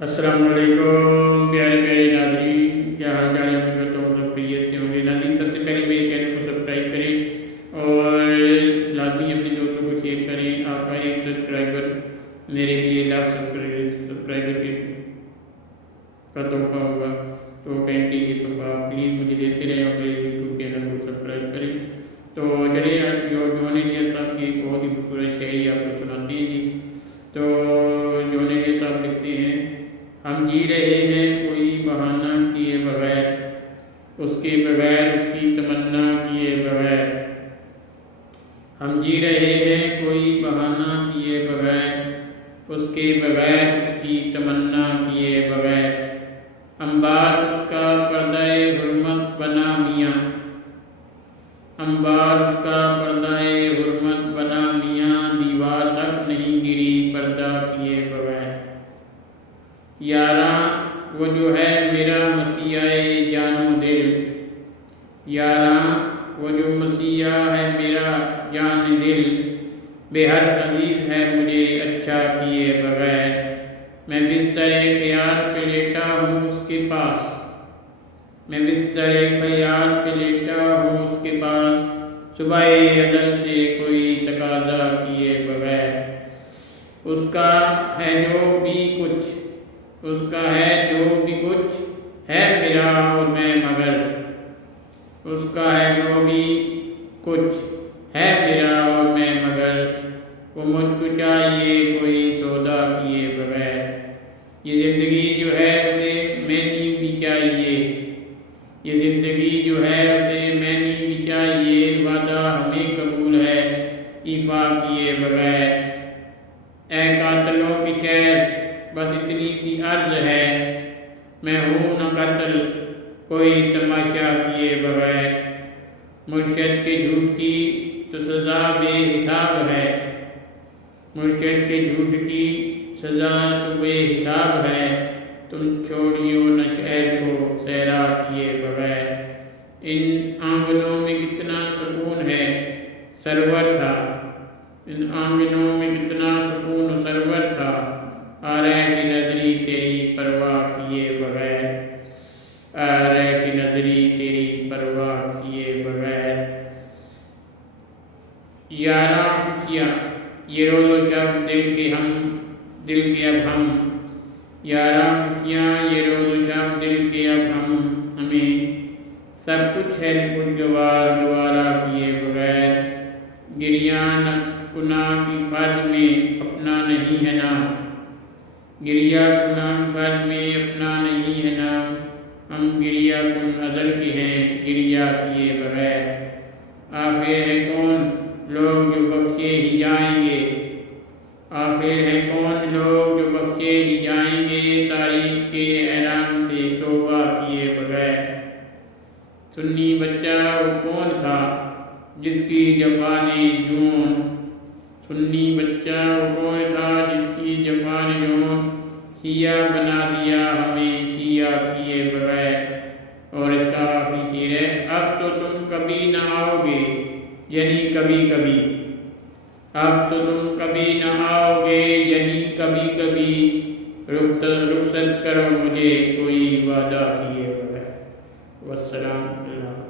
السلام علیکم پیارے پیارے ناظرین، کیا حال چال ہے؟ امید کرتا ہوں سب خیریت سے ہوں گے۔ ناظرین، سب سے پہلے میرے چینل کو سبسکرائب کریں اور لازمی اپنے دوستوں کو شیئر کریں۔ آپ کا ایک سبسکرائبر میرے لیے لاکھ سبسکرائبر کا تحفہ ہوگا، تو کینٹی یہ تحفہ پلیز مجھے دیتے رہیں اور میرے یوٹیوب چینل کو سبسکرائب کریں۔ تو چلیے جونیلیہ صاحب کی بہت ہی خوبصورت شاعری آپ کو سناتے ہیں جی۔ تو جونیلیہ صاحب لکھتے ہیں: ہم جی رہے ہیں کوئی بہانہ کیے بغیر، اس کے بغیر اس کی تمنا کیے بغیر۔ ہم جی رہے ہیں کوئی بہانہ کیے بغیر، اس کے بغیر اس کی تمنا کیے بغیر۔ انبار اس کا پردہ حرمت بنا میاں، انبار اس کا پردہ حرمت بنا میاں، دیوار تک نہیں گری پردہ کیے بغیر۔ یاراں وہ جو ہے میرا مسیحا جان و دل، یاراں وہ جو مسیحا ہے میرا جان دل، بے حد عزیز ہے مجھے اچھا کیے بغیر۔ میں بستر خیال پہ لیٹا ہوں اس کے پاس، میں بستر خیال پہ لیٹا ہوں اس کے پاس، صبح ازل سے کوئی تقاضا کیے بغیر۔ اس کا ہے جو بھی کچھ، اس کا ہے جو بھی کچھ ہے میرا اور میں مگر، اس کا ہے جو بھی کچھ ہے میرا اور میں مگر، وہ مجھ کو چاہیے کوئی سودا کیے بغیر۔ یہ زندگی جو ہے اسے میں نے بھی چاہیے، یہ زندگی جو ہے اسے میں نے بھی چاہیے، وعدہ ہمیں قبول ہے ایفا کیے بغیر۔ اے قاتلوں کی شہر بس اتنی سی عرض ہے، میں ہوں نہ قتل کوئی تماشا کیے بغیر۔ مرشد کے جھوٹ کی تو سزا بے حساب ہے، مرشد کے جھوٹ کی سزا تو بے حساب ہے، تم چھوڑیو نہ شہر کو سیرا کیے بغیر۔ ان آنگنوں میں کتنا سکون ہے سرور تھا، ان آنگنوں میں کتنا سکون سرور تھا، آرائش نظری تیری پرواہ کیے بغیر، آرائش نظری تیری پرواہ کیے بغیر۔ یاراں خوشیاں یہ روز و شب دل کے اب ہم، یاراں خوشیاں یہ روز و شب دل کے اب ہم، ہمیں سب کچھ ہے خوشگوار گوارا کیے بغیر۔ گریاں گناہ کی فرد میں اپنا نہیں ہے نام، گریا گناہ کی فرد میں اپنا نہیں ہے نام، ہم گریا کن ازل کے ہیں گریا کیے بغیر۔ آخر ہے کون لوگ جو بخشے ہی جائیں گے، آخر ہے کون لوگ جو بخشے ہی جائیں گے، تاریخ کے اعلان سے توبہ کیے بغیر۔ سنی بچہ وہ کون تھا جس کی جفا نے جون، سنی بچہ وہ کون تھا جس کی جفا نے جون، شیعہ بنا دیا ہمیں شیعہ کیے بغیر۔ اور اس کا آخری شعر ہے: اب تو تم کبھی نہ آؤ گے یعنی کبھی کبھی، اب تو تم کبھی نہ آؤ گے یعنی کبھی کبھی، رخصت کرو مجھے کوئی وعدہ کیے بغیر۔ والسلام علیکم۔